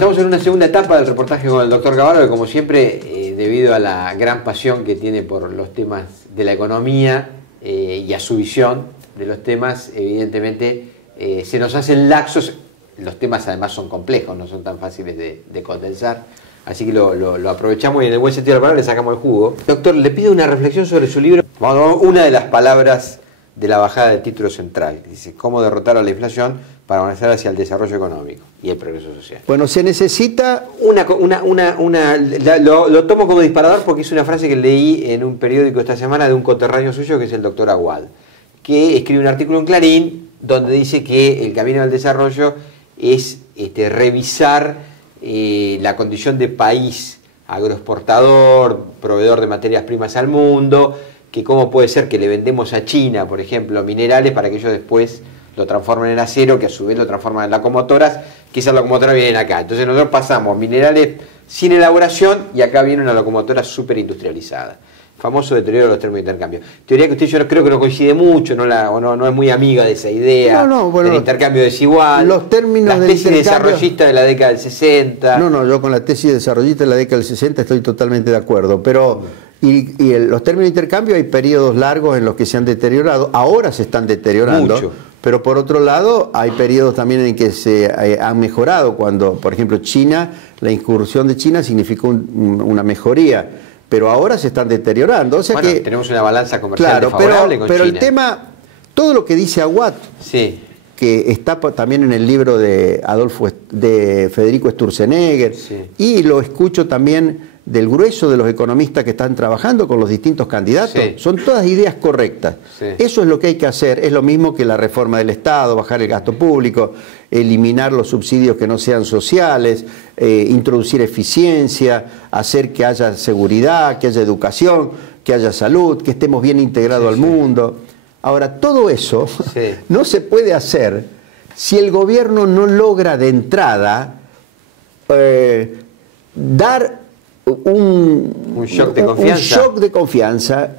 estamos en una segunda etapa del reportaje con el doctor Gabardo, que como siempre, debido a la gran pasión que tiene por los temas de la economía y a su visión de los temas, evidentemente se nos hacen laxos. Los temas además son complejos, no son tan fáciles de condensar, así que lo aprovechamos y en el buen sentido de la palabra le sacamos el jugo. Doctor, le pido una reflexión sobre su libro. Una de las palabras de la bajada del título central, dice: cómo derrotar a la inflación para avanzar hacia el desarrollo económico y el progreso social. Bueno, se necesita... Lo tomo como disparador porque es una frase que leí en un periódico esta semana de un coterráneo suyo, que es el doctor Aguad, que escribe un artículo en Clarín donde dice que el camino al desarrollo es revisar la condición de país agroexportador, proveedor de materias primas al mundo, que cómo puede ser que le vendemos a China, por ejemplo, minerales para que ellos después lo transformen en acero, que a su vez lo transforman en locomotoras, que esas locomotoras vienen acá. Entonces nosotros pasamos minerales sin elaboración y acá viene una locomotora súper industrializada. Famoso deterioro de los términos de intercambio. Teoría que usted yo creo que no coincide mucho, no es muy amiga de esa idea, del intercambio desigual, los términos la tesis desarrollista de la década del 60. No, yo con la tesis desarrollista de la década del 60 estoy totalmente de acuerdo, pero los términos de intercambio hay periodos largos en los que se han deteriorado, ahora se están deteriorando. Mucho. Pero por otro lado, hay periodos también en que se han mejorado, cuando, por ejemplo, China, la incursión de China significó una mejoría, pero ahora se están deteriorando. O sea, bueno, que tenemos una balanza comercial desfavorable con China. Pero el tema, todo lo que dice Aguad, sí, que está también en el libro de Federico Sturzenegger, sí, y lo escucho también del grueso de los economistas que están trabajando con los distintos candidatos, sí, son todas ideas correctas. Sí. Eso es lo que hay que hacer, es lo mismo que la reforma del Estado, bajar el gasto público, eliminar los subsidios que no sean sociales, introducir eficiencia, hacer que haya seguridad, que haya educación, que haya salud, que estemos bien integrados al mundo. Ahora, todo eso no se puede hacer si el gobierno no logra de entrada dar un shock de confianza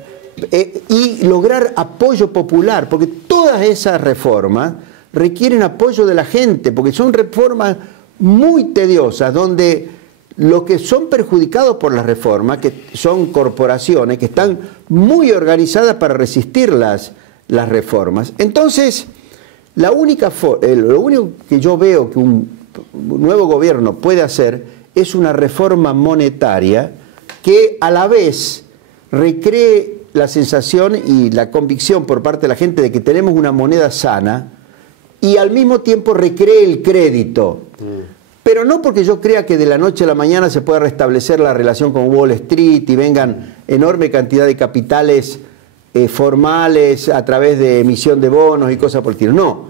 y lograr apoyo popular, porque todas esas reformas requieren apoyo de la gente, porque son reformas muy tediosas, donde los que son perjudicados por las reformas, que son corporaciones que están muy organizadas para resistir las reformas. Entonces, lo único que yo veo que un nuevo gobierno puede hacer es una reforma monetaria que a la vez recree la sensación y la convicción por parte de la gente de que tenemos una moneda sana y al mismo tiempo recree el crédito. Pero no porque yo crea que de la noche a la mañana se pueda restablecer la relación con Wall Street y vengan enorme cantidad de capitales formales a través de emisión de bonos y cosas por el estilo. No,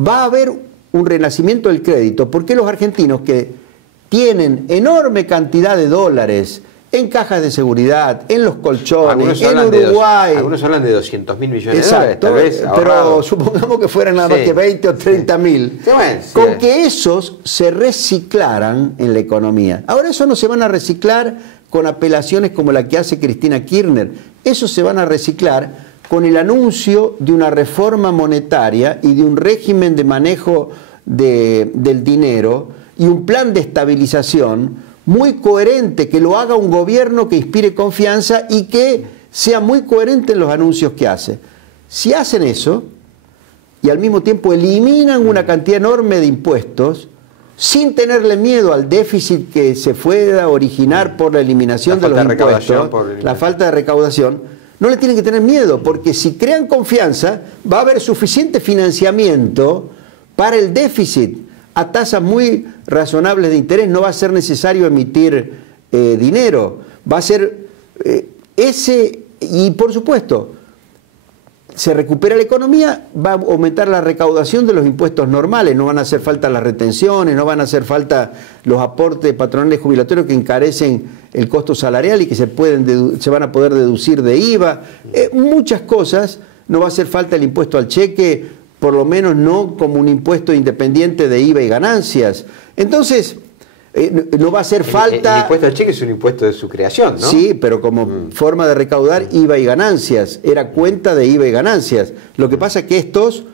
va a haber un renacimiento del crédito, porque los argentinos que tienen enorme cantidad de dólares en cajas de seguridad, en los colchones, en Uruguay. Algunos hablan de 200.000 millones de dólares, tal vez, pero supongamos que fueran nada más que 20 o 30.000. Sí, bueno, con que esos se reciclaran en la economía. Ahora esos no se van a reciclar con apelaciones como la que hace Cristina Kirchner. Esos se van a reciclar con el anuncio de una reforma monetaria y de un régimen de manejo del dinero y un plan de estabilización muy coherente, que lo haga un gobierno que inspire confianza y que sea muy coherente en los anuncios que hace. Si hacen eso y al mismo tiempo eliminan una cantidad enorme de impuestos, sin tenerle miedo al déficit que se pueda originar por la eliminación de los impuestos, la falta de recaudación, no le tienen que tener miedo, porque si crean confianza va a haber suficiente financiamiento para el déficit a tasas muy razonables de interés. No va a ser necesario emitir dinero, va a ser y por supuesto, se recupera la economía, va a aumentar la recaudación de los impuestos normales, no van a hacer falta las retenciones, no van a hacer falta los aportes patronales jubilatorios que encarecen el costo salarial y que se van a poder deducir de IVA, muchas cosas. No va a hacer falta el impuesto al cheque, por lo menos no como un impuesto independiente de IVA y ganancias. Entonces, no va a hacer falta... El impuesto al cheque es un impuesto de su creación, ¿no? Sí, pero como forma de recaudar IVA y ganancias. Era cuenta de IVA y ganancias. Lo que pasa es que estos,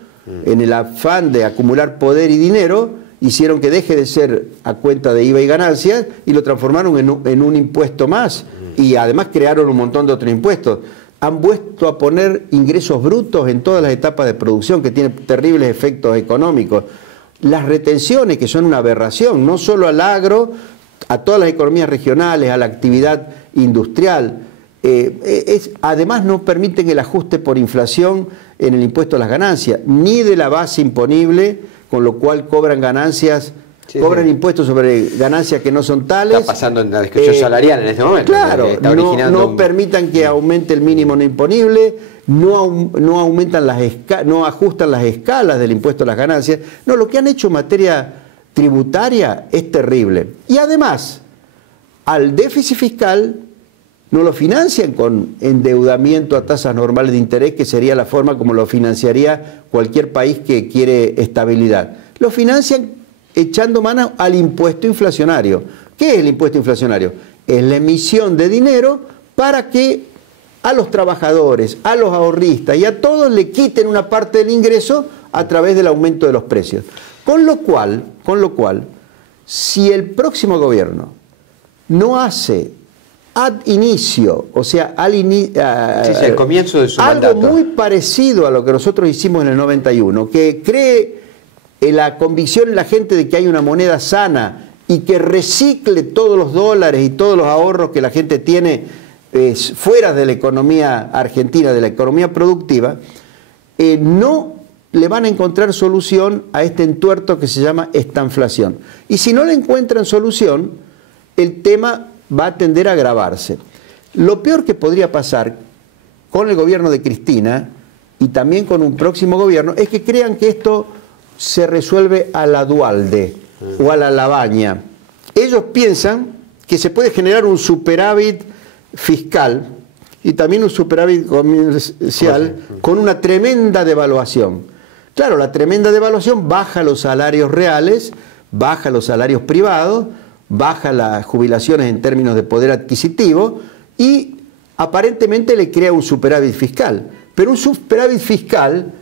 en el afán de acumular poder y dinero, hicieron que deje de ser a cuenta de IVA y ganancias y lo transformaron en un impuesto más. Y además crearon un montón de otros impuestos. Han vuelto a poner ingresos brutos en todas las etapas de producción, que tienen terribles efectos económicos. Las retenciones, que son una aberración, no solo al agro, a todas las economías regionales, a la actividad industrial. Además no permiten el ajuste por inflación en el impuesto a las ganancias, ni de la base imponible, con lo cual cobran ganancias, cobran impuestos sobre ganancias que no son tales. Está pasando en la discusión salarial en este momento. Claro, no permitan que aumente el mínimo no imponible, no ajustan las escalas del impuesto a las ganancias. No, lo que han hecho en materia tributaria es terrible. Y además, al déficit fiscal no lo financian con endeudamiento a tasas normales de interés, que sería la forma como lo financiaría cualquier país que quiere estabilidad. Lo financian echando mano al impuesto inflacionario. ¿Qué es el impuesto inflacionario? Es la emisión de dinero para que a los trabajadores, a los ahorristas y a todos le quiten una parte del ingreso a través del aumento de los precios. Con lo cual, si el próximo gobierno no hace ad inicio, o sea, al comienzo de su algo mandato, muy parecido a lo que nosotros hicimos en el 91, que cree la convicción en la gente de que hay una moneda sana y que recicle todos los dólares y todos los ahorros que la gente tiene fuera de la economía argentina, de la economía productiva, no le van a encontrar solución a este entuerto que se llama estanflación. Y si no le encuentran solución, el tema va a tender a agravarse. Lo peor que podría pasar con el gobierno de Cristina y también con un próximo gobierno es que crean que esto se resuelve a la Duhalde o a la Labaña. Ellos piensan que se puede generar un superávit fiscal y también un superávit comercial con una tremenda devaluación. Claro, la tremenda devaluación baja los salarios reales, baja los salarios privados, baja las jubilaciones en términos de poder adquisitivo y aparentemente le crea un superávit fiscal. Pero un superávit fiscal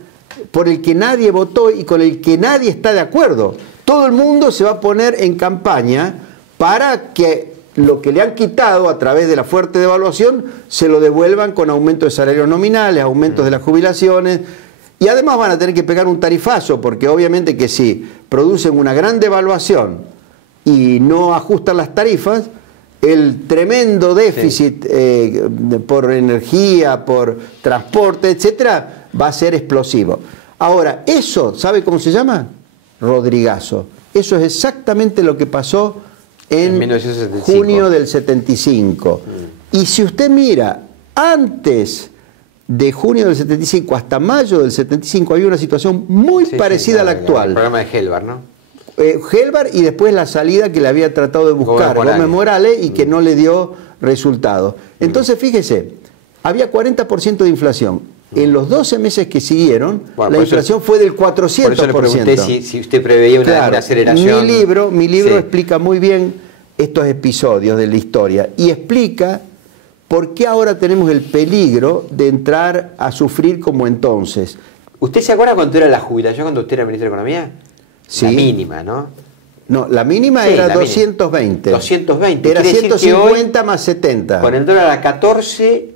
por el que nadie votó y con el que nadie está de acuerdo. Todo el mundo se va a poner en campaña para que lo que le han quitado a través de la fuerte devaluación se lo devuelvan con aumento de salarios nominales, aumentos de las jubilaciones, y además van a tener que pegar un tarifazo, porque obviamente que si producen una gran devaluación y no ajustan las tarifas, el tremendo déficit por energía, por transporte, etcétera, va a ser explosivo. Ahora, eso, ¿sabe cómo se llama? Rodrigazo. Eso es exactamente lo que pasó en 1975. Junio del 75. Y si usted mira, antes de junio del 75 hasta mayo del 75 había una situación muy parecida a la actual. El programa de Helbar, ¿no? Helbar y después la salida que le había tratado de buscar Gómez Morales y que no le dio resultados. Entonces, fíjese, había 40% de inflación. En los 12 meses que siguieron, la inflación fue del 400%. Por eso le pregunté si usted preveía una aceleración. Mi libro explica muy bien estos episodios de la historia y explica por qué ahora tenemos el peligro de entrar a sufrir como entonces. ¿Usted se acuerda cuánto era la jubilación cuando usted era ministro de Economía? Sí. La mínima, ¿no? No, la mínima era 220. 220. Era 150 más 70. Con el dólar a 14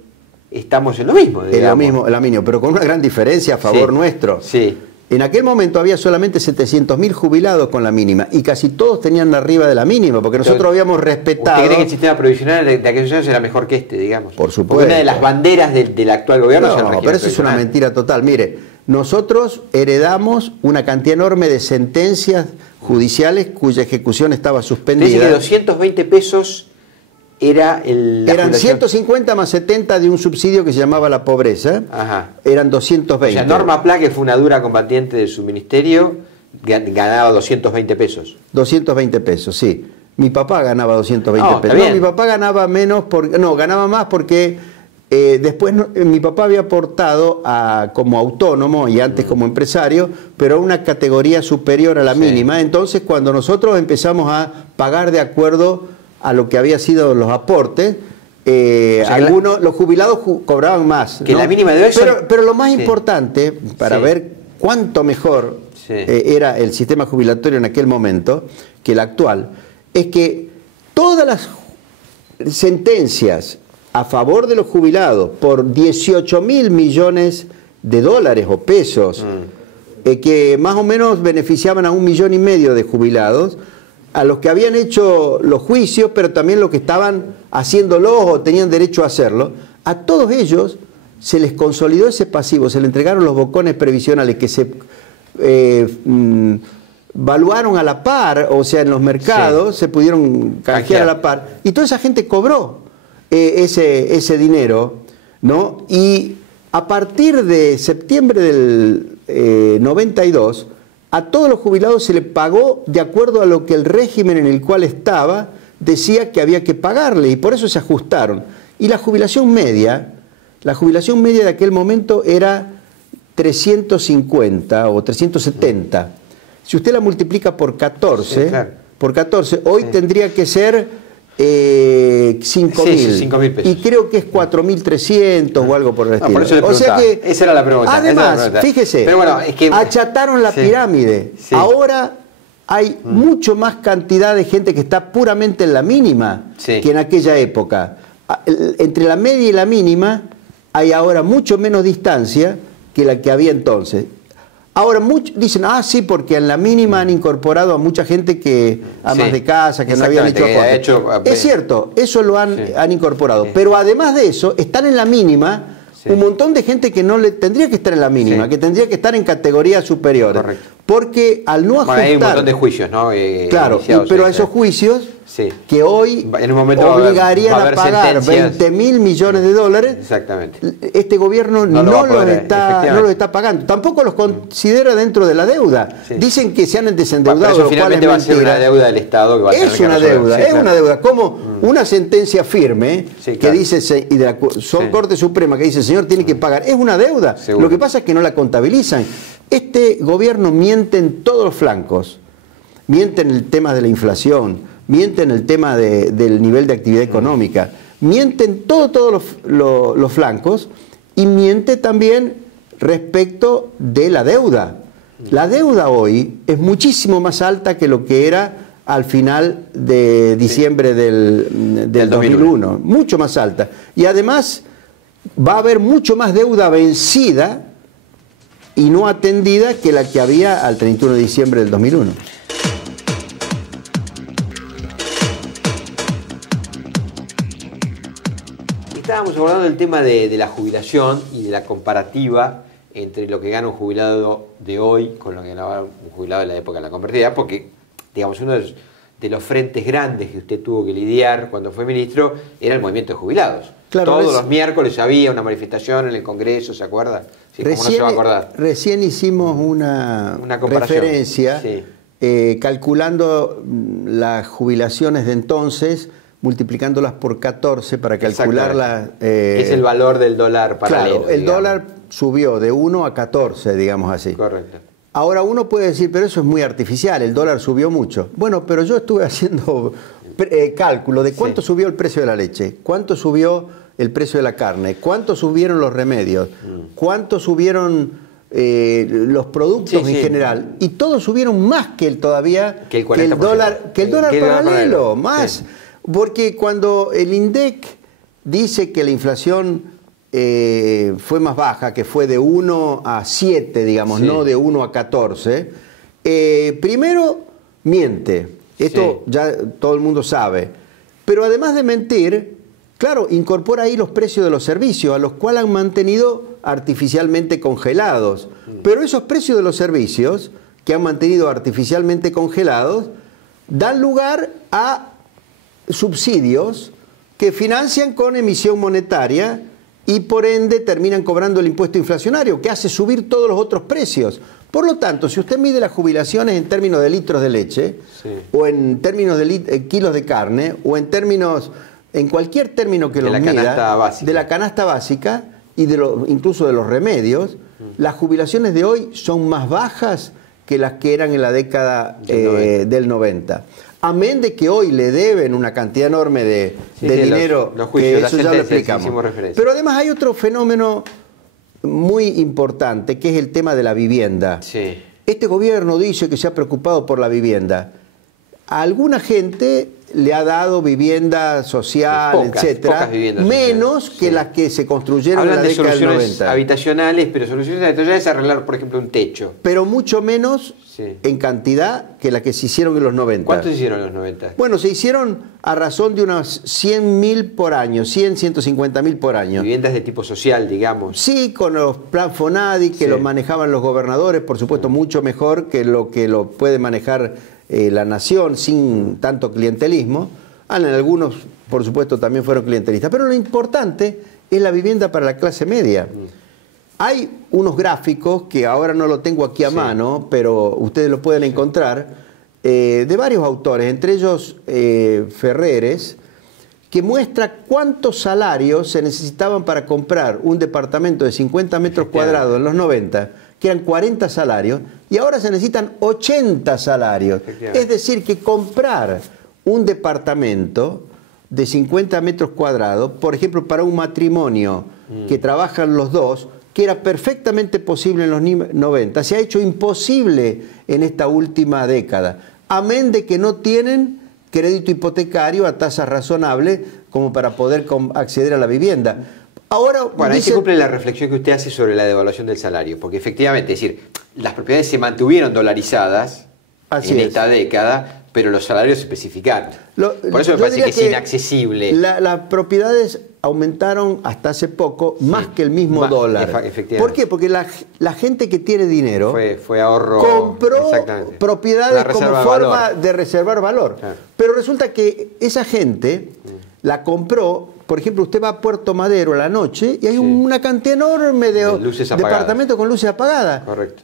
estamos en lo mismo. En lo mismo, pero con una gran diferencia a favor nuestro. Sí. En aquel momento había solamente 700.000 jubilados con la mínima y casi todos tenían arriba de la mínima, porque nosotros habíamos respetado... ¿Usted cree que el sistema previsional de aquellos años era mejor que este, digamos? Por supuesto. Porque una de las banderas del actual gobierno es el régimen pero eso es una mentira total. Mire, nosotros heredamos una cantidad enorme de sentencias judiciales cuya ejecución estaba suspendida. Dice que 220 pesos era eran 150 más 70 de un subsidio que se llamaba la pobreza. Ajá. Eran 220. O sea, Norma Pla, que fue una dura combatiente de su ministerio, ganaba 220 pesos. 220 pesos, sí. Mi papá ganaba 220 pesos. No, mi papá ganaba menos, ganaba más porque después mi papá había aportado como autónomo y antes como empresario, pero a una categoría superior a la mínima. Entonces, cuando nosotros empezamos a pagar de acuerdo a lo que había sido los aportes, los jubilados cobraban más. Que la mínima de hoy pero lo más importante, para ver cuánto mejor era el sistema jubilatorio en aquel momento, que el actual, es que todas las sentencias a favor de los jubilados por 18.000 millones de dólares o pesos, que más o menos beneficiaban a 1,5 millones de jubilados, a los que habían hecho los juicios, pero también los que estaban haciéndolos o tenían derecho a hacerlo, a todos ellos se les consolidó ese pasivo, se le entregaron los bocones previsionales que se valuaron a la par, o sea, en los mercados se pudieron canjear a la par, y toda esa gente cobró ese dinero, ¿no? Y a partir de septiembre del 92, a todos los jubilados se le pagó de acuerdo a lo que el régimen en el cual estaba decía que había que pagarle, y por eso se ajustaron. Y la jubilación media de aquel momento era 350 o 370. Si usted la multiplica por 14, hoy tendría que ser 5.000 pesos. Y creo que es 4.300 o algo por el estilo. Por eso o sea que, esa era la pregunta. Además, fíjese, pero bueno, es que, achataron la pirámide. Ahora hay mucho más cantidad de gente que está puramente en la mínima que en aquella época. Entre la media y la mínima hay ahora mucho menos distancia que la que había entonces. Ahora dicen, sí, porque en la mínima han incorporado a mucha gente que amas de casa, que no habían hecho aporte. Es cierto, eso lo han incorporado. Pero además de eso, están en la mínima un montón de gente que no le tendría que estar en la mínima, que tendría que estar en categorías superiores. Correcto. Porque al no ajustar... hay un montón de juicios, ¿no? Claro, pero a esos juicios que hoy en un momento obligarían a pagar 20.000 millones de dólares, este gobierno no los está pagando. Tampoco los considera dentro de la deuda. Dicen que se han desendeudado. Pero eso finalmente va a ser una deuda del Estado que va a tener que resolver. Es una deuda. Como una sentencia firme que dice, y de la Corte Suprema que dice, el señor tiene que pagar, es una deuda. Lo que pasa es que no la contabilizan. Este gobierno miente en todos los flancos, miente en el tema de la inflación, miente en el tema del nivel de actividad económica, miente en todos los flancos, y miente también respecto de la deuda. La deuda hoy es muchísimo más alta que lo que era al final de diciembre del 2001, mucho más alta. Y además va a haber mucho más deuda vencida y no atendida que la que había al 31 de diciembre del 2001. Estábamos abordando el tema de la jubilación y de la comparativa entre lo que gana un jubilado de hoy con lo que ganaba un jubilado de la época de la convertibilidad, porque, digamos, uno de los frentes grandes que usted tuvo que lidiar cuando fue ministro era el movimiento de jubilados. Claro, todos los miércoles había una manifestación en el Congreso, ¿se acuerda? Sí, ¿cómo no se va a acordar? Recién hicimos una referencia calculando las jubilaciones de entonces, multiplicándolas por 14 para calcularlas. Es el valor del dólar paralelo. Claro, el dólar subió de 1 a 14, digamos así. Correcto. Ahora uno puede decir, pero eso es muy artificial, el dólar subió mucho. Bueno, pero yo estuve haciendo cálculo de cuánto subió el precio de la leche, cuánto subió el precio de la carne, cuánto subieron los remedios, cuánto subieron los productos en general, y todos subieron más que el dólar paralelo, más. Porque cuando el INDEC dice que la inflación fue más baja, que fue de 1 a 7, digamos, no de 1 a 14, primero miente. Esto ya todo el mundo sabe. Pero además de mentir, claro, incorpora ahí los precios de los servicios, a los cuales han mantenido artificialmente congelados. Pero esos precios de los servicios, que han mantenido artificialmente congelados, dan lugar a subsidios que financian con emisión monetaria y por ende terminan cobrando el impuesto inflacionario, que hace subir todos los otros precios. Por lo tanto, si usted mide las jubilaciones en términos de litros de leche, o en términos de kilos de carne, o en cualquier término que lo mida, de la canasta básica y incluso de los remedios, las jubilaciones de hoy son más bajas que las que eran en la década del 90. Amén de que hoy le deben una cantidad enorme de dinero, los juicios, que eso ya lo explicamos. Pero además hay otro fenómeno muy importante, que es el tema de la vivienda. este gobierno dice que se ha preocupado por la vivienda. A alguna gente le ha dado vivienda social, etcétera, menos que las que se construyeron en la década del 90. Hablan de soluciones habitacionales, pero soluciones habitacionales es arreglar, por ejemplo, un techo. Pero mucho menos en cantidad que las que se hicieron en los 90. ¿Cuántos se hicieron en los 90? Bueno, se hicieron a razón de unos 100.000 por año, 150.000 por año. Viviendas de tipo social, digamos. Sí, con los plan Fonadi, que los manejaban los gobernadores, por supuesto, mucho mejor que lo puede manejar la nación sin tanto clientelismo. Algunos, por supuesto, también fueron clientelistas. Pero lo importante es la vivienda para la clase media. Hay unos gráficos que ahora no lo tengo aquí a mano, pero ustedes lo pueden encontrar, de varios autores, entre ellos Ferreres, que muestra cuántos salarios se necesitaban para comprar un departamento de 50 metros cuadrados en los 90, que eran 40 salarios, y ahora se necesitan 80 salarios. Es decir, que comprar un departamento de 50 metros cuadrados, por ejemplo, para un matrimonio que trabajan los dos, que era perfectamente posible en los 90, se ha hecho imposible en esta última década, amén de que no tienen crédito hipotecario a tasas razonables como para poder acceder a la vivienda. Ahora, bueno, ahí se cumple la reflexión que usted hace sobre la devaluación del salario, porque efectivamente, es decir, las propiedades se mantuvieron dolarizadas en esta década, pero los salarios se especificaron. Por eso me parece que es inaccesible. Las propiedades aumentaron hasta hace poco más que el mismo dólar. ¿Por qué? Porque la gente que tiene dinero fue ahorro, compró propiedades como forma de reservar valor. Pero resulta que esa gente la compró. Por ejemplo, usted va a Puerto Madero a la noche y hay una cantidad enorme de departamentos con luces apagadas. Correcto.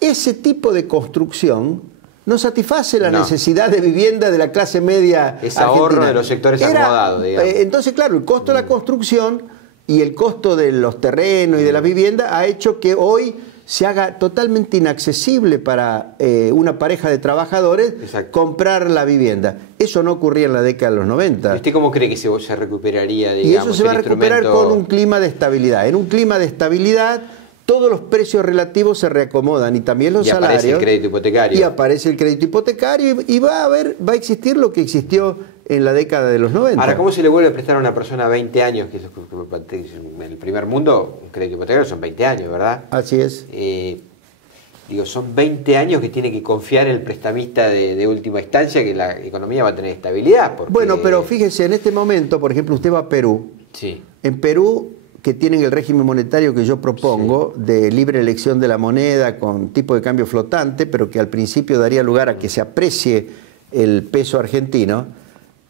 Ese tipo de construcción no satisface la necesidad de vivienda de la clase media. Es ahorro de los sectores acomodados, digamos. Entonces, claro, el costo de la construcción y el costo de los terrenos y de la vivienda ha hecho que hoy se haga totalmente inaccesible para una pareja de trabajadores comprar la vivienda. Eso no ocurría en la década de los 90. ¿Y usted cómo cree que se recuperaría, digamos, y eso se va a recuperar con un clima de estabilidad. En un clima de estabilidad, todos los precios relativos se reacomodan y también los salarios. Y aparece el crédito hipotecario. Y aparece el crédito hipotecario y va a existir lo que existió en la década de los 90. Ahora, ¿cómo se le vuelve a prestar a una persona 20 años, que en el primer mundo, un crédito hipotecario son 20 años, ¿verdad? Así es. Son 20 años que tiene que confiar el prestamista de última instancia que la economía va a tener estabilidad. Porque... Bueno, pero fíjese, en este momento, por ejemplo, usted va a Perú. Sí. En Perú, que tienen el régimen monetario que yo propongo, de libre elección de la moneda con tipo de cambio flotante, pero que al principio daría lugar a que se aprecie el peso argentino.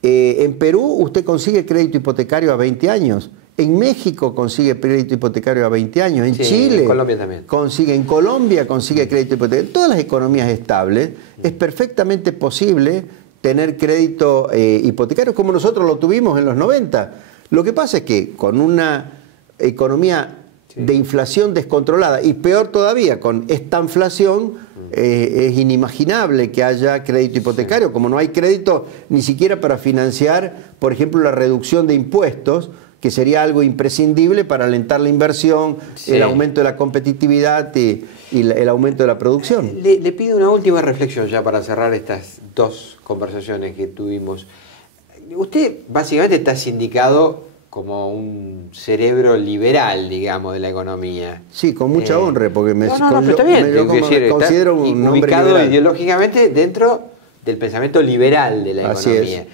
En Perú usted consigue crédito hipotecario a 20 años. En México consigue crédito hipotecario a 20 años. En Chile, en Colombia también. En Colombia consigue crédito hipotecario. En todas las economías estables es perfectamente posible tener crédito hipotecario como nosotros lo tuvimos en los 90. Lo que pasa es que con una economía de inflación descontrolada y peor todavía con esta inflación, es inimaginable que haya crédito hipotecario, como no hay crédito ni siquiera para financiar, por ejemplo, la reducción de impuestos, que sería algo imprescindible para alentar la inversión, el aumento de la competitividad y el aumento de la producción. Le pido una última reflexión ya para cerrar estas dos conversaciones que tuvimos. Usted básicamente está sindicado como un cerebro liberal, digamos, de la economía. Sí, con mucha honra, porque me considero un hombre ubicado liberal. Ideológicamente dentro del pensamiento liberal de la economía.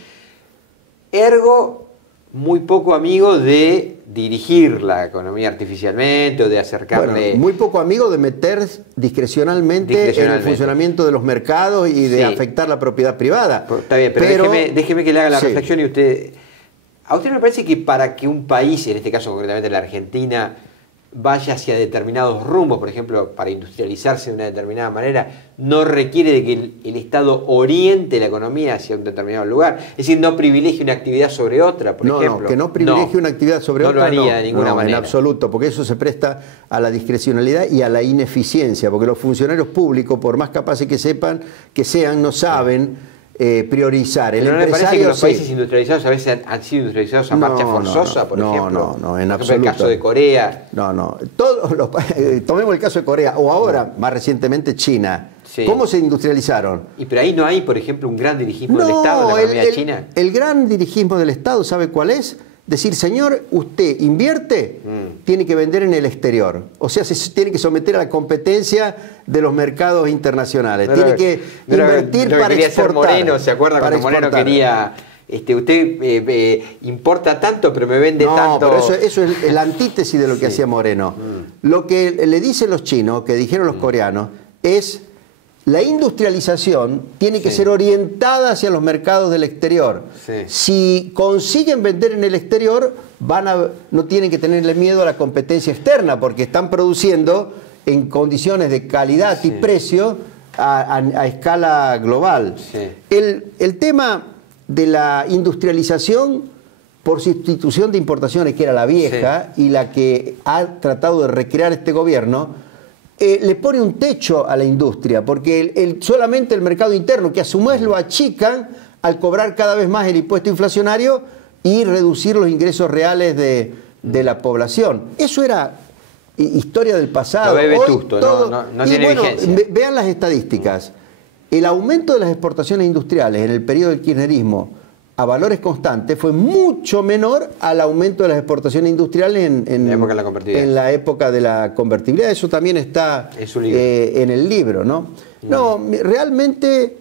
Ergo, muy poco amigo de dirigir la economía artificialmente o de acercarle... Muy poco amigo de meter discrecionalmente en el funcionamiento de los mercados y de afectar la propiedad privada. Está bien, pero déjeme que le haga la reflexión y usted... ¿A usted me parece que para que un país, en este caso concretamente la Argentina, vaya hacia determinados rumbos, por ejemplo, para industrializarse de una determinada manera, no requiere de que el Estado oriente la economía hacia un determinado lugar? Es decir, no privilegie una actividad sobre otra, por ejemplo. No, que no privilegie una actividad sobre otra. No lo haría de ninguna manera. En absoluto, porque eso se presta a la discrecionalidad y a la ineficiencia, porque los funcionarios públicos, por más capaces que sean, no saben priorizar. El ¿Pero no empresario, le parece que los sí. países industrializados a veces han sido industrializados a marcha forzosa, por ejemplo? No, en por absoluto. ejemplo, el caso de Corea. No. Tomemos el caso de Corea, o ahora, más recientemente, China. Sí. ¿Cómo se industrializaron? Pero ahí no hay, por ejemplo, un gran dirigismo del Estado en la economía de China. El gran dirigismo del Estado, ¿sabe cuál es? Decir, señor, usted invierte, tiene que vender en el exterior. O sea, se tiene que someter a la competencia de los mercados internacionales. Tiene que invertir para quería exportar. Ser Moreno, ¿se acuerda cuando Moreno quería... usted importa tanto, pero me vende tanto? No, pero eso es la antítesis de lo que hacía Moreno. Lo que le dicen los chinos, que dijeron los coreanos, es... La industrialización tiene que ser orientada hacia los mercados del exterior. Sí. Si consiguen vender en el exterior, no tienen que tenerle miedo a la competencia externa, porque están produciendo en condiciones de calidad y precio a escala global. Sí. El tema de la industrialización por sustitución de importaciones, que era la vieja y la que ha tratado de recrear este gobierno, le pone un techo a la industria, porque solamente el mercado interno, que a su vez lo achican al cobrar cada vez más el impuesto inflacionario y reducir los ingresos reales de la población. Eso era historia del pasado. Lo ve vetusto, no tiene vigencia. Vean las estadísticas. El aumento de las exportaciones industriales en el periodo del kirchnerismo a valores constantes fue mucho menor al aumento de las exportaciones industriales en la época de la convertibilidad. Eso también está en el libro, ¿no? No, realmente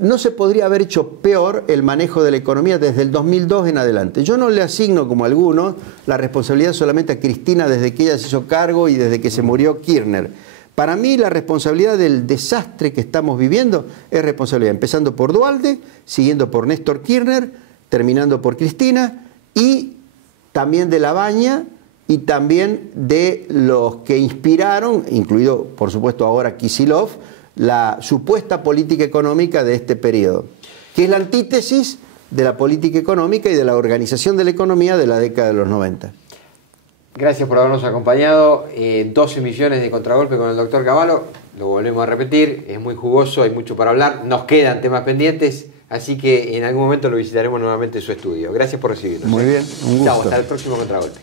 no se podría haber hecho peor el manejo de la economía desde el 2002 en adelante. Yo no le asigno, como algunos, la responsabilidad solamente a Cristina desde que ella se hizo cargo y desde que se murió Kirchner. Para mí la responsabilidad del desastre que estamos viviendo es responsabilidad, empezando por Duhalde, siguiendo por Néstor Kirchner, terminando por Cristina y también de Labaña y también de los que inspiraron, incluido por supuesto ahora Kicillof, la supuesta política económica de este periodo, que es la antítesis de la política económica y de la organización de la economía de la década de los 90. Gracias por habernos acompañado. 12 millones de contragolpe con el doctor Cavallo. Lo volvemos a repetir. Es muy jugoso, hay mucho para hablar. Nos quedan temas pendientes, así que en algún momento lo visitaremos nuevamente en su estudio. Gracias por recibirnos. Muy bien, un gusto. Chao, hasta el próximo contragolpe.